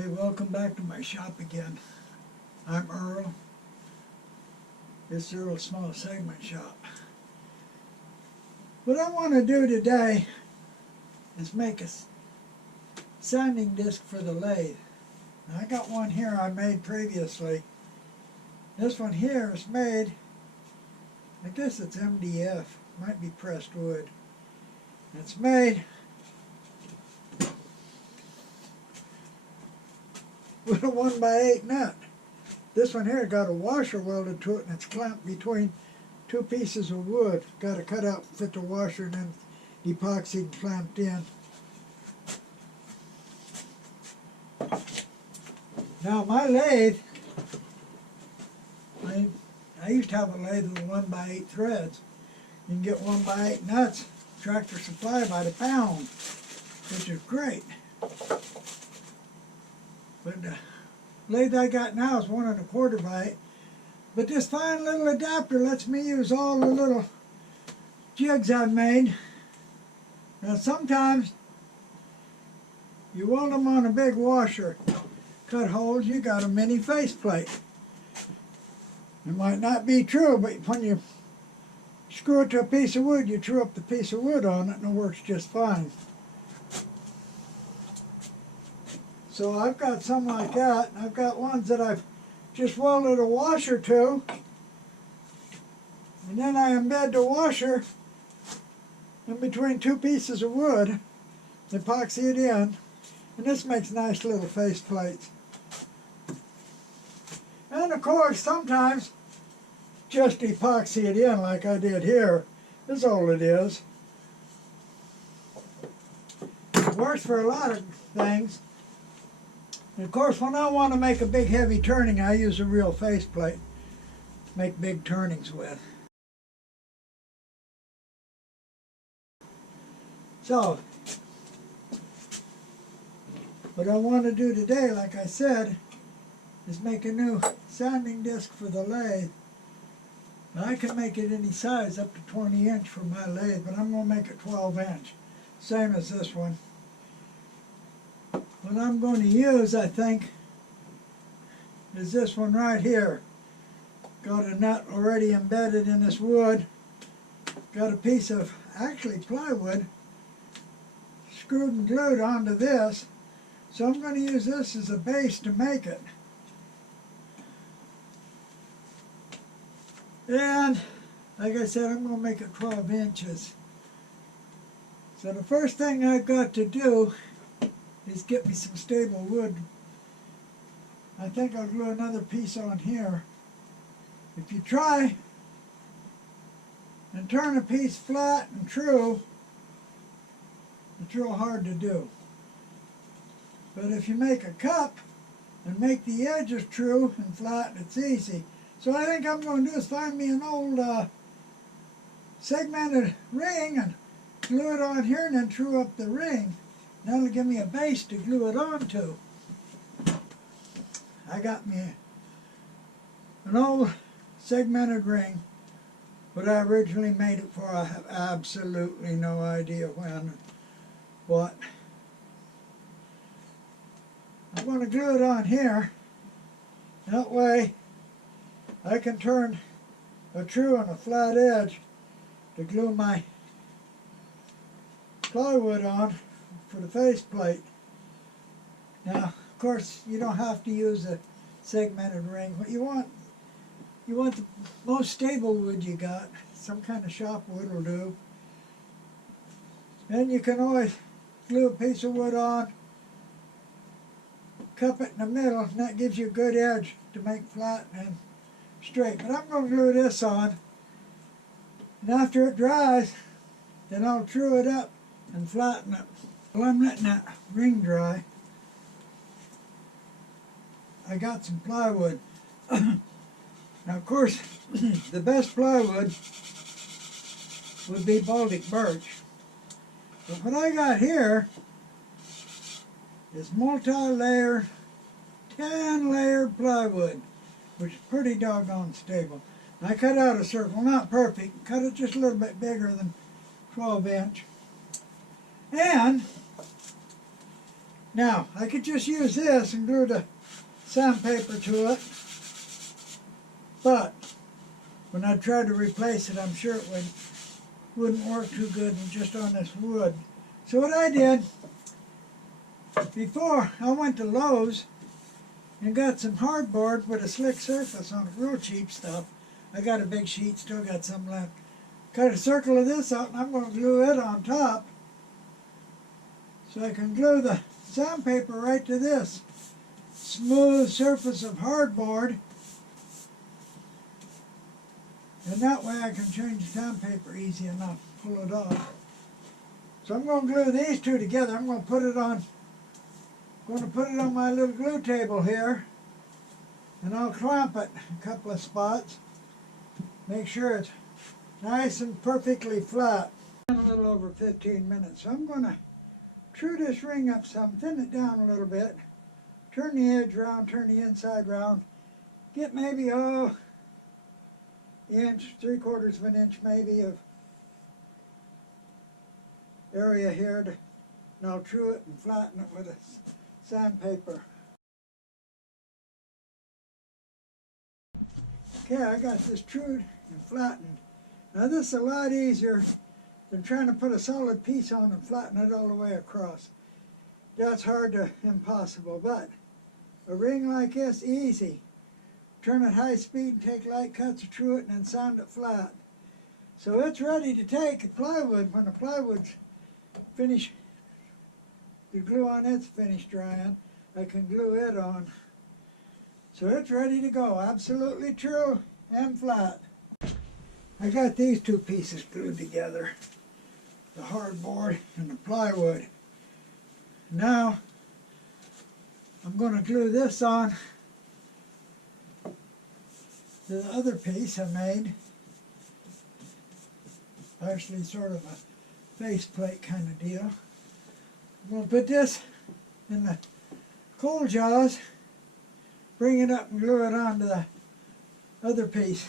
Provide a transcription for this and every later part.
Hey, welcome back to my shop again. I'm Earl. This is Earl's Small Segment Shop. What I want to do today is make a sanding disc for the lathe. Now, I got one here I made previously. This one here is made, I guess it's MDF, might be pressed wood. It's made with a 1x8 nut. This one here got a washer welded to it, and it's clamped between two pieces of wood. Got to cut out, fit the washer, and then epoxied and clamped in. Now my lathe, I used to have a lathe with 1x8 threads. You can get 1x8 nuts, Tractor Supply, by the pound, which is great. But the lathe I got now is 1 1/4x8. But this fine little adapter lets me use all the little jigs I've made. Now sometimes you weld them on a big washer, cut holes, you got a mini faceplate. It might not be true, but when you screw it to a piece of wood, you true up the piece of wood on it and it works just fine. So I've got some like that, and I've got ones that I've just welded a washer to, and then I embed the washer in between two pieces of wood, epoxy it in, and this makes nice little face plates. And of course, sometimes just epoxy it in like I did here. This is all it is. It works for a lot of things. And of course, when I want to make a big heavy turning, I use a real faceplate to make big turnings with. So, what I want to do today, like I said, is make a new sanding disc for the lathe. Now, I can make it any size, up to 20 inch for my lathe, but I'm going to make it 12 inch, same as this one. What I'm going to use, I think, is this one right here. Got a nut already embedded in this wood. Got a piece of, actually plywood, screwed and glued onto this. So I'm going to use this as a base to make it. And, like I said, I'm going to make it 12 inches. So the first thing I've got to do is get me some stable wood. I think I'll glue another piece on here. If you try and turn a piece flat and true, it's real hard to do. But if you make a cup and make the edges true and flat, it's easy. So what I think I'm going to do is find me an old segmented ring and glue it on here and then true up the ring. That'll give me a base to glue it onto. I got me an old segmented ring, what I originally made it for. I have absolutely no idea when, what. I'm going to glue it on here. That way I can turn a true and a flat edge to glue my plywood on for the faceplate. Now, of course, you don't have to use a segmented ring. What you want the most stable wood you got. Some kind of shop wood will do. And you can always glue a piece of wood on, cup it in the middle, and that gives you a good edge to make flat and straight. But I'm going to glue this on, and after it dries, then I'll true it up and flatten it. Well, I'm letting that ring dry. I got some plywood. Now, of course, the best plywood would be Baltic birch. But what I got here is multi-layer, 10-layer plywood, which is pretty doggone stable. I cut out a circle, not perfect, cut it just a little bit bigger than 12 inch. And Now, I could just use this and glue the sandpaper to it, but when I tried to replace it, I'm sure it wouldn't work too good just on this wood. So what I did, before I went to Lowe's and got some hardboard with a slick surface on it, real cheap stuff. I got a big sheet, still got some left. Cut a circle of this out, and I'm going to glue it on top so I can glue the sandpaper right to this smooth surface of hardboard, and that way I can change the sandpaper easy enough, pull it off. So I'm going to glue these two together. I'm going to put it on my little glue table here, and I'll clamp it a couple of spots. Make sure it's nice and perfectly flat. A little over 15 minutes. So I'm going to true this ring up some, thin it down a little bit, turn the edge round, turn the inside round, get maybe inch, 3/4 of an inch maybe of area here, and I'll true it and flatten it with a sandpaper. Okay, I got this trued and flattened. Now this is a lot easier than trying to put a solid piece on and flatten it all the way across. That's hard to impossible, but a ring like this, easy. Turn at high speed and take light cuts through it and then sand it flat. So it's ready to take the plywood. When the plywood's finished, the glue on it's finished drying, I can glue it on. So it's ready to go, absolutely true and flat. I got these two pieces glued together, the hardboard and the plywood. Now I'm going to glue this on to the other piece I made. Actually sort of a faceplate kind of deal. I'm going to put this in the coal jaws, bring it up and glue it onto the other piece.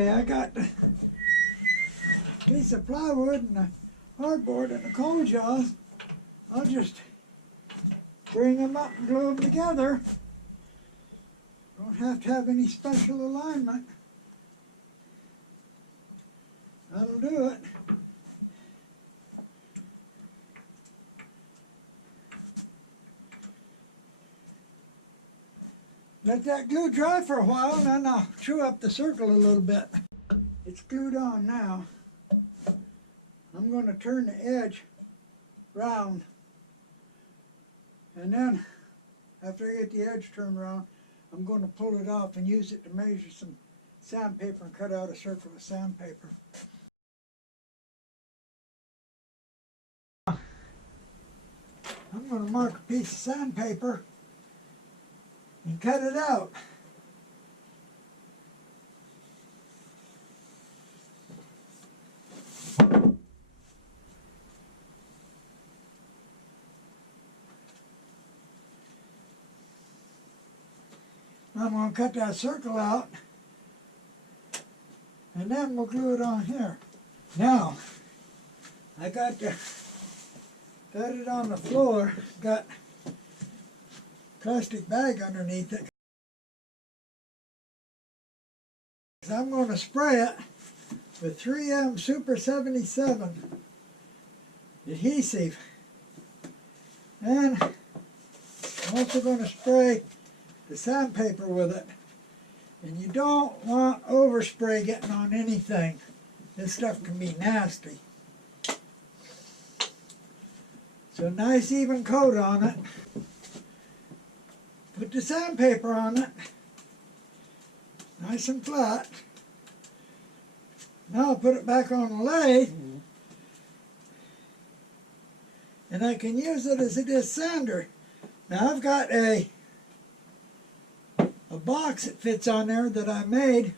Okay, I got the piece of plywood and the hardboard and the coal jaws. I'll just bring them up and glue them together. Don't have to have any special alignment. That'll do it. Let that glue dry for a while, and then I'll chew up the circle a little bit. It's glued on now. I'm going to turn the edge round, and then after I get the edge turned around, I'm going to pull it off and use it to measure some sandpaper and cut out a circle of sandpaper. I'm going to mark a piece of sandpaper and cut it out. I'm going to cut that circle out, and then we'll glue it on here. Now, I got it on the floor, got a plastic bag underneath it. I'm going to spray it with 3M Super 77 adhesive, and I'm also going to spray the sandpaper with it. And you don't want overspray getting on anything. This stuff can be nasty. So nice even coat on it. Put the sandpaper on it. Nice and flat. Now I'll put it back on the lathe. And I can use it as a disc sander. Now I've got a box that fits on there that I made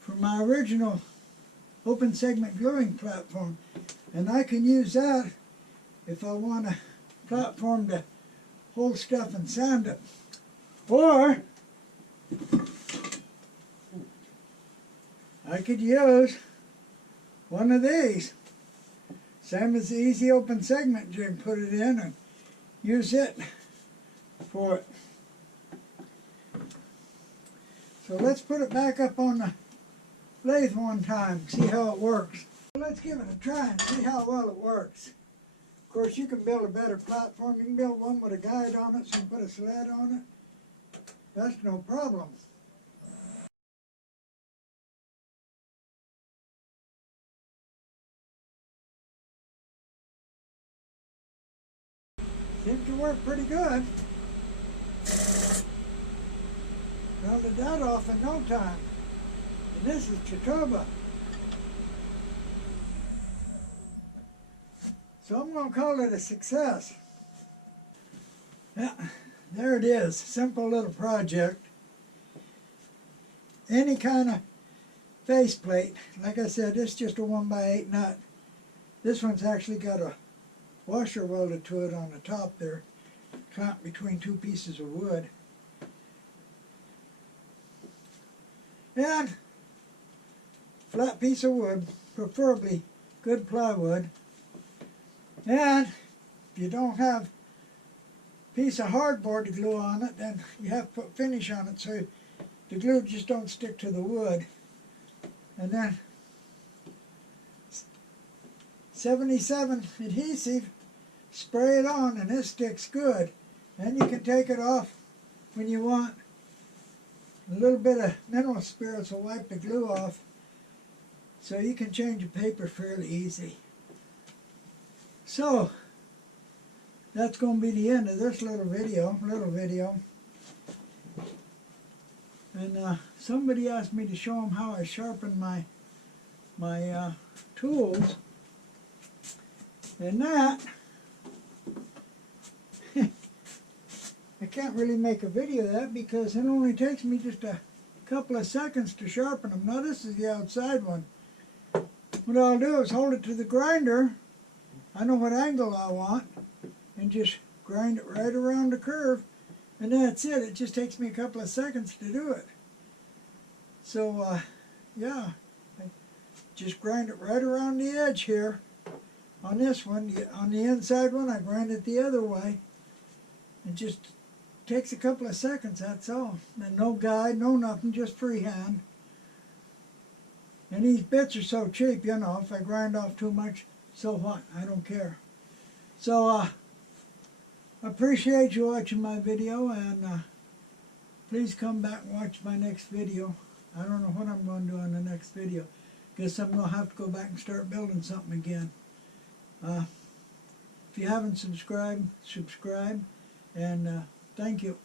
for my original open segment gluing platform, and I can use that if I want a platform to hold stuff and sand it, or I could use one of these. Same as the easy open segment jig. Put it in and use it for it. So let's put it back up on the lathe one time, see how it works. Let's give it a try and see how well it works. Of course, you can build a better platform. You can build one with a guide on it, so you can put a sled on it. That's no problem. Seems to work pretty good. Rounded that off in no time. And this is Chitoba. So I'm going to call it a success. Yeah, there it is. Simple little project. Any kind of faceplate. Like I said, this is just a 1x8 nut. This one's actually got a washer welded to it on the top there, clamped between two pieces of wood. And flat piece of wood, preferably good plywood. And if you don't have a piece of hardboard to glue on it, then you have to put finish on it so the glue just don't stick to the wood. And then 77 adhesive, spray it on and this sticks good. Then you can take it off when you want. A little bit of mineral spirits will wipe the glue off, so you can change the paper fairly easy. So that's going to be the end of this little video. And somebody asked me to show them how I sharpen my tools. And that, I can't really make a video of that because it only takes me just a couple of seconds to sharpen them. Now this is the outside one. What I'll do is hold it to the grinder. I know what angle I want, and just grind it right around the curve, and that's it. It just takes me a couple of seconds to do it. So yeah, I just grind it right around the edge here. On this one, on the inside one, I grind it the other way. It just takes a couple of seconds, that's all. And no guide, no nothing, just freehand. And these bits are so cheap, you know, if I grind off too much, so what? I don't care. So, I appreciate you watching my video, and please come back and watch my next video. I don't know what I'm going to do in the next video. Guess I'm going to have to go back and start building something again. If you haven't subscribed, subscribe, and thank you.